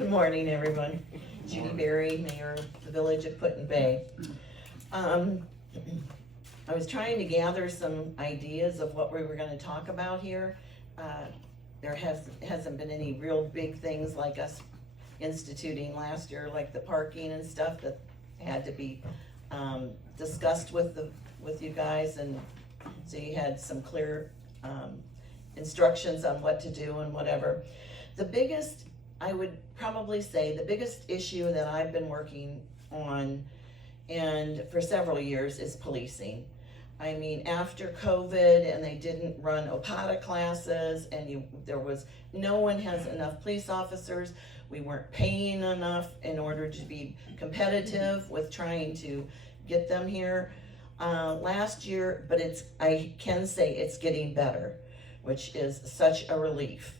Good morning, everyone. Judy Berry, Mayor of the Village of Put-in-Bay. I was trying to gather some ideas of what we were going to talk about here. There hasn't been any real big things like us instituting last year, like the parking and stuff that had to be discussed with you guys, and so you had some clear instructions on what to do and whatever. The biggest, I would probably say, the biggest issue that I've been working on and for several years is policing. I mean, after COVID and they didn't run OPATA classes and no one has enough police officers. We weren't paying enough in order to be competitive with trying to get them here last year, but I can say it's getting better, which is such a relief.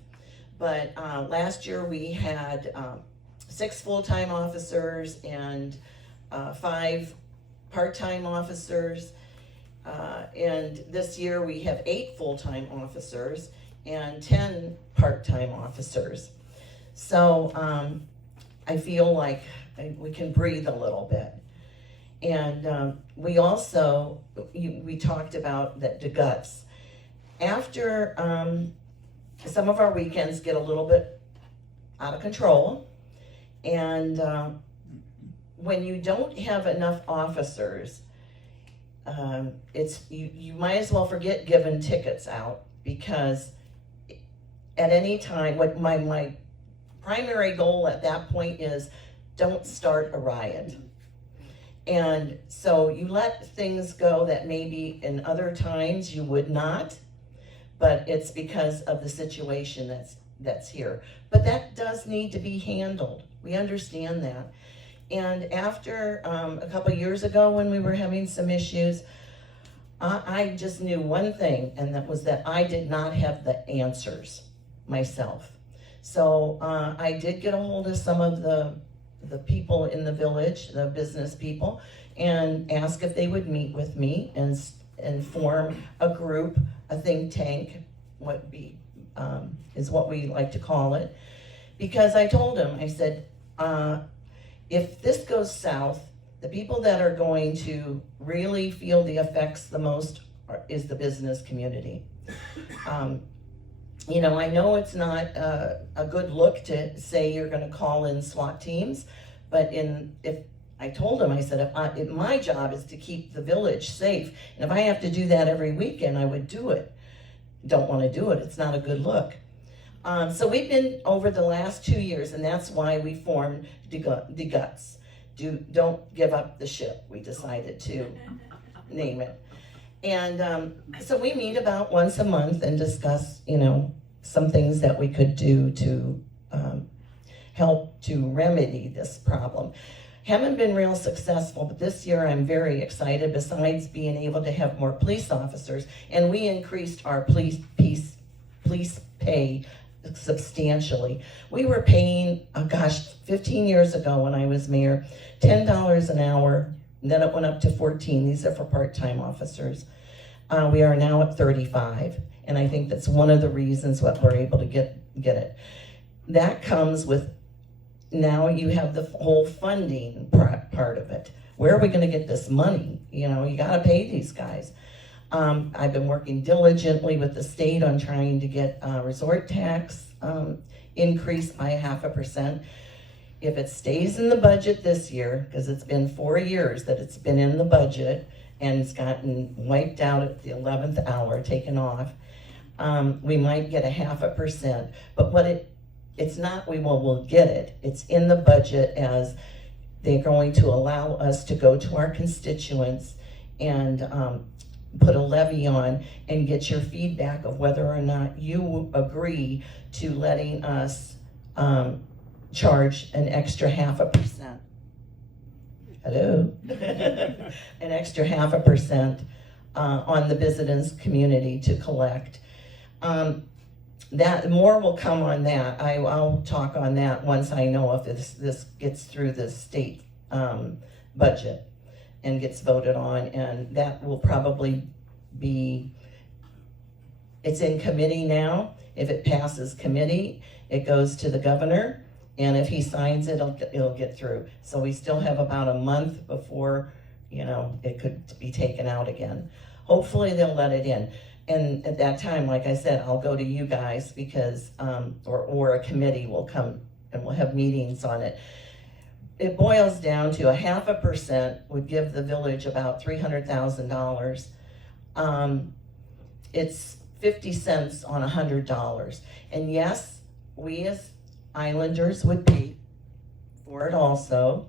But last year we had 6 full-time officers and 5 part-time officers. And this year we have 8 full-time officers and 10 part-time officers. So I feel like we can breathe a little bit. And we also, we talked about the guts. After some of our weekends get a little bit out of control, and when you don't have enough officers, you might as well forget giving tickets out, because at any time, what my primary goal at that point is, don't start a riot. And so you let things go that maybe in other times you would not, but it's because of the situation that's here. But that does need to be handled. We understand that. And after a couple years ago when we were having some issues, I just knew one thing, and that was that I did not have the answers myself. So I did get a hold of some of the people in the village, the business people, and ask if they would meet with me and form a group, a think tank, is what we like to call it. Because I told them, I said, if this goes south, the people that are going to really feel the effects the most is the business community. You know, I know it's not a good look to say you're going to call in SWAT teams, but if I told them, I said, if my job is to keep the village safe, and if I have to do that every weekend, I would do it. Don't want to do it. It's not a good look. So we've been over the last 2 years, and that's why we formed the Guts. Don't give up the ship. We decided to name it. And so we meet about once a month and discuss, you know, some things that we could do to help to remedy this problem. Haven't been real successful, but this year I'm very excited, besides being able to have more police officers, and we increased our police pay substantially. We were paying, 15 years ago when I was mayor, $10 an hour, and then it went up to 14. These are for part-time officers. We are now at 35, and I think that's one of the reasons what we're able to get it. That comes with, now you have the whole funding part of it. Where are we going to get this money? You know, you got to pay these guys. I've been working diligently with the state on trying to get resort tax increased by 0.5%. If it stays in the budget this year, because it's been 4 years that it's been in the budget and it's gotten wiped out at the 11th hour, taken off, we might get 0.5%. But what it's not, we'll get it. It's in the budget, as they're going to allow us to go to our constituents and put a levy on and get your feedback of whether or not you agree to letting us charge an extra 0.5%. Hello? An extra 0.5% on the business community to collect. That more will come on that. I'll talk on that once I know if this gets through the state budget and gets voted on, and that will probably be, it's in committee now. If it passes committee, it goes to the governor, And if he signs it, it'll get through. So we still have about a month before, it could be taken out again. Hopefully they'll let it in. And at that time, like I said, I'll go to you guys because, or a committee will come and we'll have meetings on it. It boils down to 0.5% would give the village about $300,000. It's 50 cents on $100. And yes, we as islanders would pay for it also.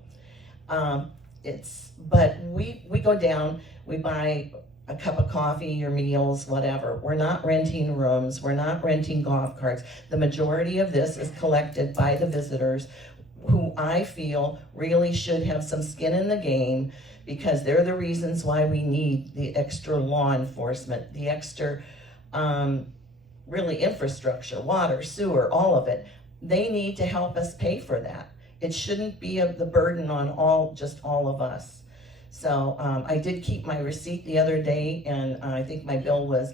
But we go down, we buy a cup of coffee or meals, whatever. We're not renting rooms, we're not renting golf carts. The majority of this is collected by the visitors, who I feel really should have some skin in the game, because they're the reasons why we need the extra law enforcement, the extra really infrastructure, water, sewer, all of it. They need to help us pay for that. It shouldn't be the burden on just all of us. So I did keep my receipt the other day, and I think my bill was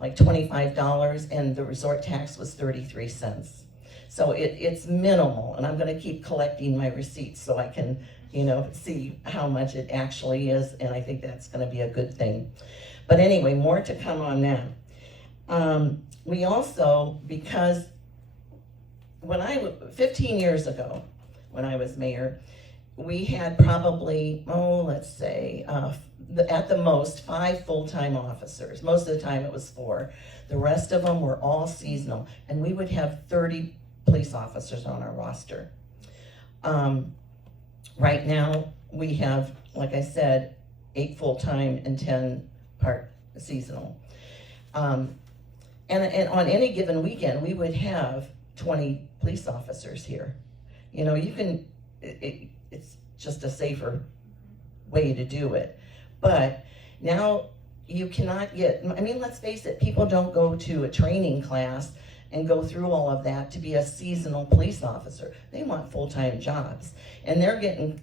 like $25, and the resort tax was 33 cents. So it's minimal, and I'm gonna keep collecting my receipts so I can, see how much it actually is, and I think that's gonna be a good thing. But anyway, more to come on that. We also, because 15 years ago, when I was mayor, we had probably, let's say, at the most 5 full-time officers. Most of the time it was 4. The rest of them were all seasonal, and we would have 30 police officers on our roster. Right now, we have, like I said, 8 full-time and 10 part seasonal. And on any given weekend, we would have 20 police officers here. It's just a safer way to do it. But now you cannot let's face it, people don't go to a training class and go through all of that to be a seasonal police officer. They want full-time jobs. And they're getting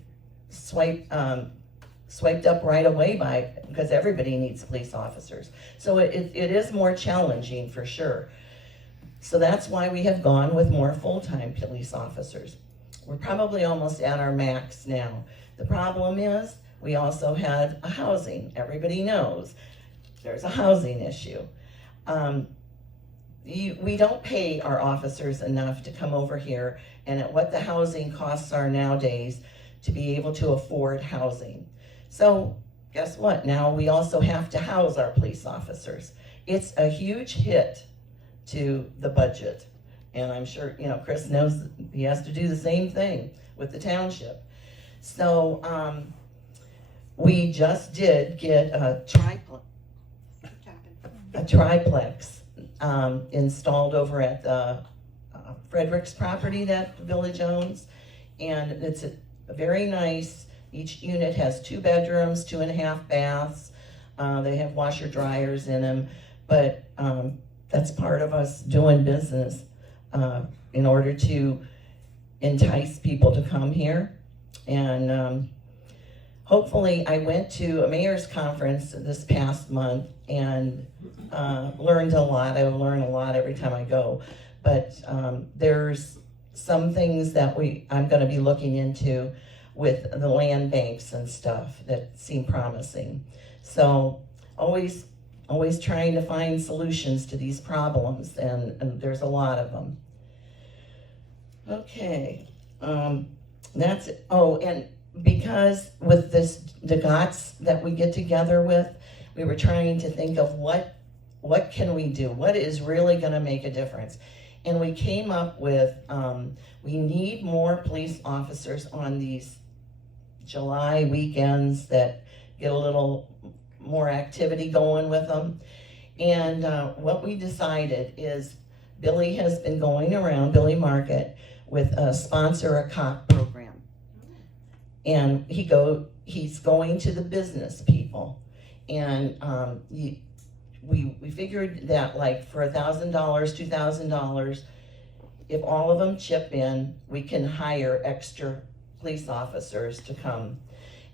swiped up right away because everybody needs police officers. So it is more challenging for sure. So that's why we have gone with more full-time police officers. We're probably almost at our max now. The problem is we also had a housing. Everybody knows there's a housing issue. We don't pay our officers enough to come over here and at what the housing costs are nowadays to be able to afford housing. So guess what? Now we also have to house our police officers. It's a huge hit to the budget. And I'm sure, Chris knows he has to do the same thing with the township. So we just did get a triplex installed over at the Frederick's property that the village owns. And it's very nice. Each unit has 2 bedrooms, 2.5 baths. They have washer dryers in them. But that's part of us doing business. In order to entice people to come here. And hopefully I went to a mayor's conference this past month and learned a lot. I learn a lot every time I go. But there's some things that I'm gonna be looking into with the land banks and stuff that seem promising. So always trying to find solutions to these problems, and there's a lot of them. Okay, that's it. Oh, and because with the GOTS that we get together with, we were trying to think of what can we do? What is really gonna make a difference? And we came up with, we need more police officers on these July weekends that get a little more activity going with them. And what we decided is Billy has been going around, Billy Market, with a Sponsor a Cop program. And he's going to the business people. And we figured that like for $1,000, $2,000, if all of them chip in, we can hire extra police officers to come.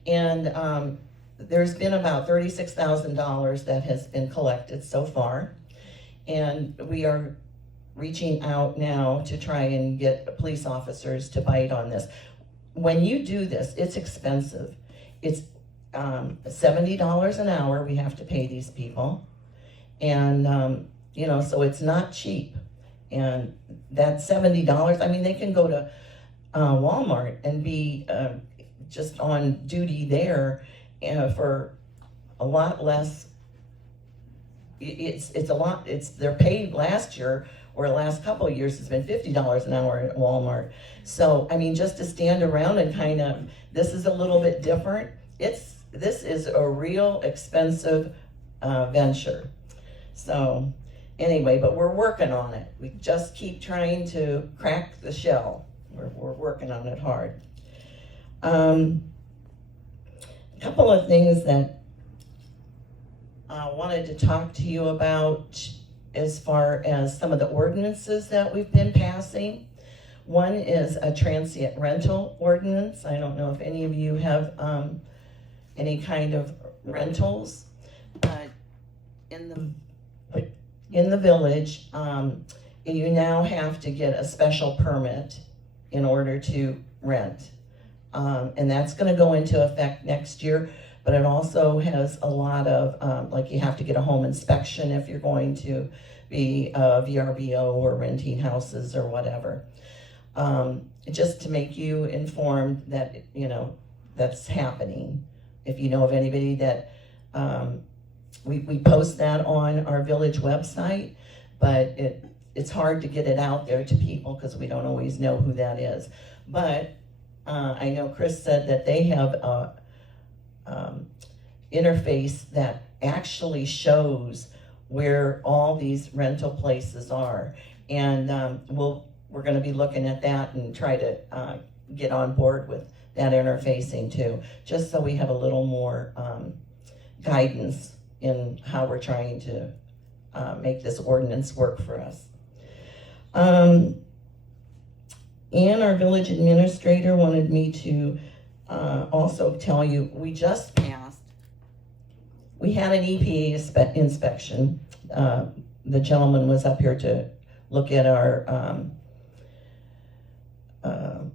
And there's been about $36,000 that has been collected so far. And we are reaching out now to try and get police officers to bite on this. When you do this, it's expensive. It's $70 an hour we have to pay these people. And, you know, so it's not cheap. And that $70, I mean, they can go to Walmart and be just on duty there for a lot less. It's a lot, they're paid last year, or the last couple of years, it's been $50 an hour at Walmart. So, I mean, just to stand around and kind of, this is a little bit different. This is a real expensive venture. So, anyway, but we're working on it. We just keep trying to crack the shell. We're working on it hard. A couple of things that I wanted to talk to you about as far as some of the ordinances that we've been passing. One is a transient rental ordinance. I don't know if any of you have any kind of rentals. In the village, you now have to get a special permit in order to rent. And that's gonna go into effect next year, but it also has a lot of, like you have to get a home inspection if you're going to be a VRBO or renting houses or whatever. Just to make you informed that, you know, that's happening. If you know of anybody that, we post that on our village website, but it's hard to get it out there to people because we don't always know who that is. But I know Chris said that they have a interface that actually shows where all these rental places are. And we're gonna be looking at that and try to get on board with that interfacing too, just so we have a little more guidance in how we're trying to make this ordinance work for us. And our village administrator wanted me to also tell you, we just passed, we had an EPA inspection. The gentleman was up here to look at our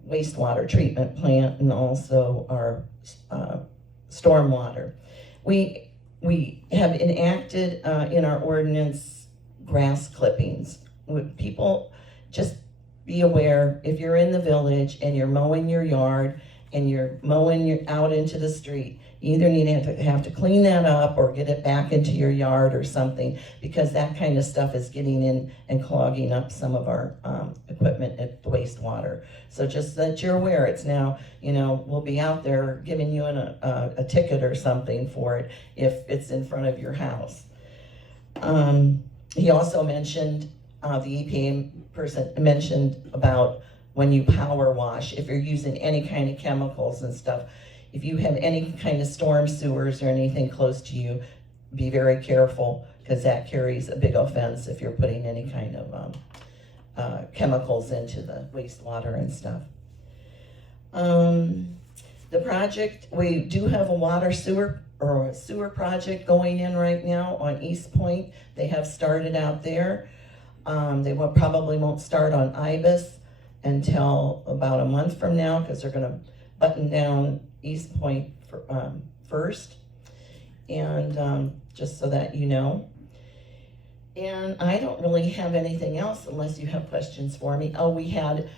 wastewater treatment plant and also our stormwater. We have enacted in our ordinance grass clippings. Would people just be aware, if you're in the village and you're mowing your yard and you're mowing out into the street, you either need to have to clean that up or get it back into your yard or something, because that kind of stuff is getting in and clogging up some of our equipment at the wastewater. So just that you're aware, it's now, you know, we'll be out there giving you a ticket or something for it if it's in front of your house. He also mentioned, the EPA person mentioned about when you power wash, if you're using any kind of chemicals and stuff, if you have any kind of storm sewers or anything close to you, be very careful, because that carries a big offense if you're putting any kind of chemicals into the wastewater and stuff. The project, we do have a water sewer or a sewer project going in right now on East Point. They have started out there. They probably won't start on Ibis until about a month from now, because they're gonna button down East Point first. And just so that you know. And I don't really have anything else unless you have questions for me. Oh, we had,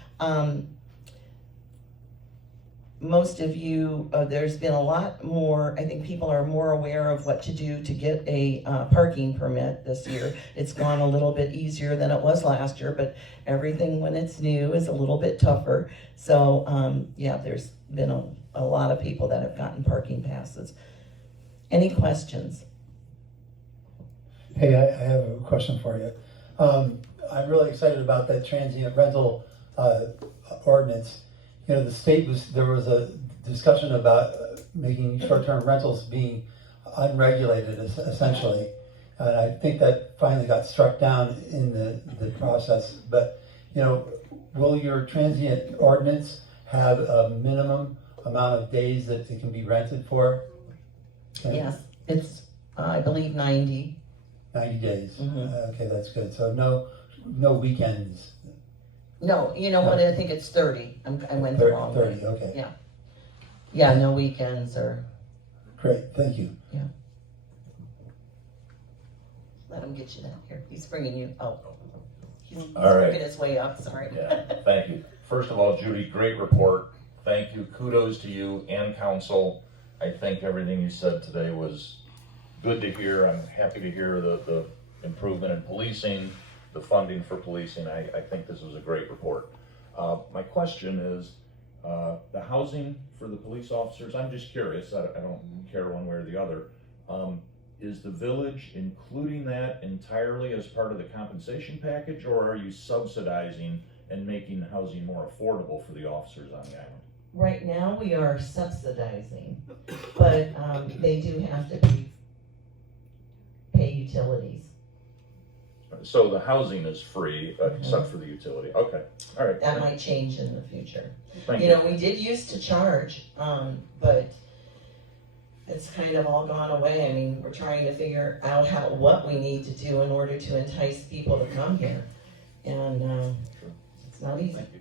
most of you, there's been a lot more, I think people are more aware of what to do to get a parking permit this year. It's gone a little bit easier than it was last year, but everything when it's new is a little bit tougher. So yeah, there's been a lot of people that have gotten parking passes. Any questions? Hey, I have a question for you. I'm really excited about that transient rental ordinance. You know, there was a discussion about making short-term rentals being unregulated, essentially. And I think that finally got struck down in the process. But, you know, will your transient ordinance have a minimum amount of days that it can be rented for? Yes, it's, I believe 90. 90 days. Mm-hmm. Okay, that's good. So no no weekends. No, you know what, I think it's 30, I went the wrong way. 30, okay. Yeah. Yeah, no weekends or, Great, thank you. let him get you down here, he's bringing you, he's All right. working his way up, sorry. Yeah, thank you. First of all, Judy, great report. Thank you. Kudos to you and council. I think everything you said today was good to hear. I'm happy to hear the improvement in policing, the funding for policing. I think this was a great report. My question is, the housing for the police officers, I'm just curious, I don't care one way or the other. Is the village including that entirely as part of the compensation package, or are you subsidizing and making housing more affordable for the officers on the island? Right now, we are subsidizing, but they do have to pay utilities. So the housing is free, except for the utility. Okay, all right. That might change in the future. Thank You know, we did used to charge, but it's kind of all gone away. I mean, we're trying to figure out what we need to do in order to entice people to come here. And it's not easy. Thank you.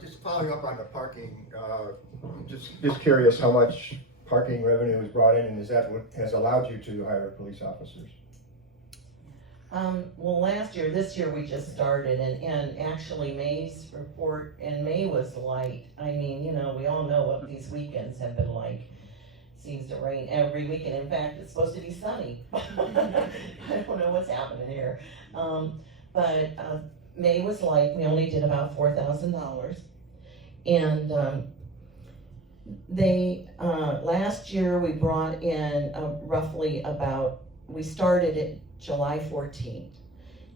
Just following up on the parking, just curious how much parking revenue was brought in, and is that what has allowed you to hire police officers? Well, this year we just started, and actually May's report, and May was light. I mean, you know, we all know what these weekends have been like. Seems to rain every weekend. In fact, it's supposed to be sunny. I don't know what's happening here. But May was light. We only did about $4,000. And last year we brought in roughly we started it July 14th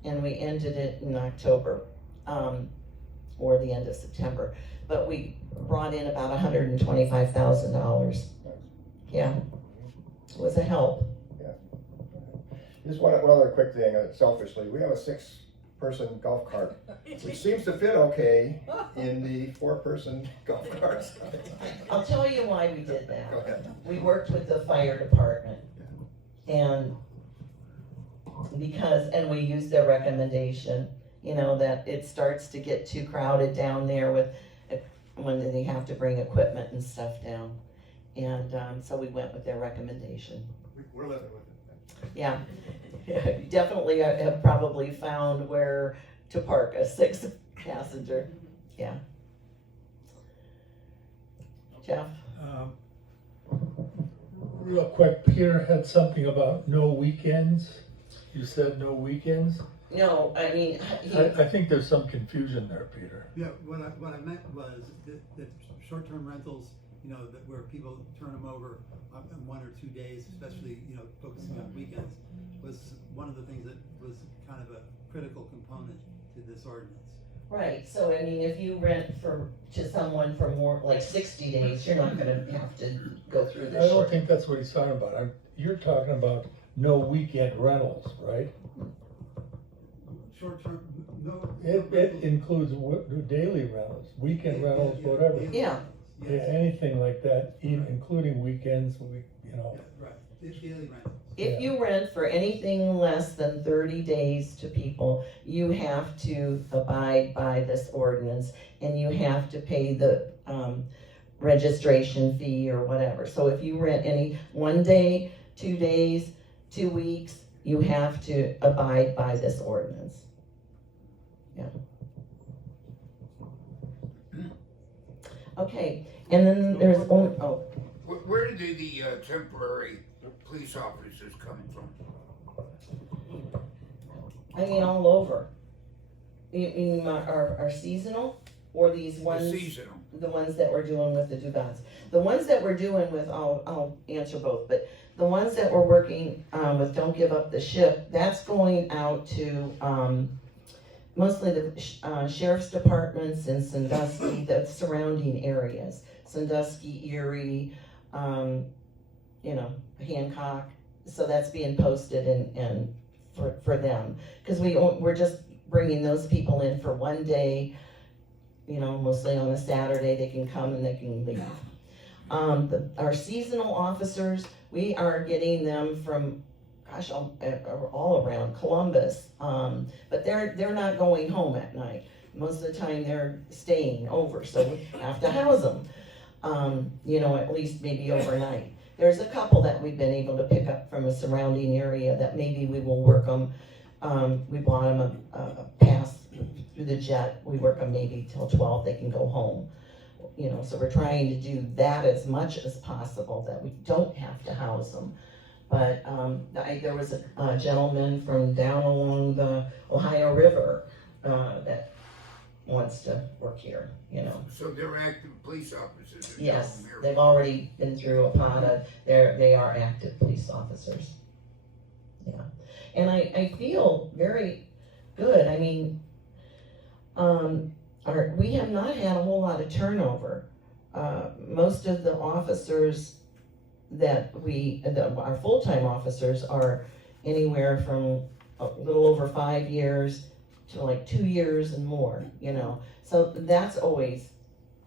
and we ended it in October, or the end of September. But we brought in about $125,000. Yeah, it was a help. Yeah. Just one other quick thing, selfishly, we have a 6-person golf cart, which seems to fit okay in the 4-person golf carts. I'll tell you why we did Go that. ahead. We worked with the fire department and we used their recommendation, you know, that it starts to get too crowded down there when they have to bring equipment and stuff down. And so we went with their recommendation. We're living with it. Yeah, you definitely have probably found where to park a 6-passenger, yeah. Jeff? Real quick, Peter had something about no weekends. You said no weekends? No, I mean, I think there's some confusion there, Peter. Yeah, what I meant was that short-term rentals, you know, where people turn them over in 1 or 2 days, especially, you know, focusing on weekends, was one of the things that was kind of a critical component to this ordinance. right, so I mean, if you rent to someone for more, like 60 days, you're not gonna have to go through I this don't short. think that's what he's talking about. You're talking about no weekend rentals, right? Short-term, no. It includes daily rentals, weekend rentals, whatever. Yeah. Yeah, anything like that, even including weekends, you know. Right, daily rentals. If you rent for anything less than 30 days to people, you have to abide by this ordinance and you have to pay the registration fee or whatever. So if you rent any 1 day, 2 days, 2 weeks, you have to abide by this ordinance. Yeah. Okay, and then there's only, Where do the temporary police officers come from? I mean, all over. You mean our seasonal, or these ones? The seasonal. The ones that we're doing with the Dugans. The ones that we're doing with, I'll answer both, but the ones that we're working with Don't Give Up the Ship, that's going out to mostly the sheriff's departments in Sandusky, the surrounding areas. Sandusky, Erie, you know, Hancock. So that's being posted and for them. Because we're just bringing those people in for 1 day, you know, mostly on a Saturday. They can come and they can leave. Our seasonal officers, we are getting them from, gosh, all around Columbus. But they're not going home at night. Most of the time they're staying over, so we have to house them, at least maybe overnight. There's a couple that we've been able to pick up from a surrounding area that maybe we will work them. We bought them a pass through the jet. We work them maybe till 12, they can go home. So we're trying to do that as much as possible, that we don't have to house them. But there was a gentleman from down along the Ohio River that wants to work here, So they're active police officers. in Yes, Dalton area. they've already been through a PATA. They are active police officers. Yeah, and I feel very good. I mean, we have not had a whole lot of turnover. Most of the officers that our full-time officers are anywhere from a little over 5 years to like 2 years and more, So that's always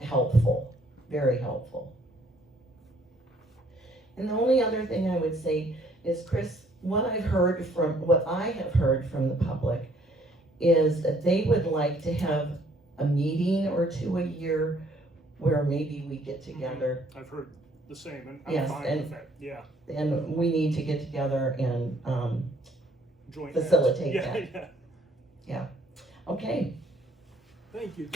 helpful, very helpful. And the only other thing I would say is, Chris, what I have heard from the public is that they would like to have a meeting or two a year where maybe we get together. I've heard the same, and I'm Yes, fine and- with that, yeah. And we need to get together and Joint facilitate yeah, that. yeah. Okay. Thank you.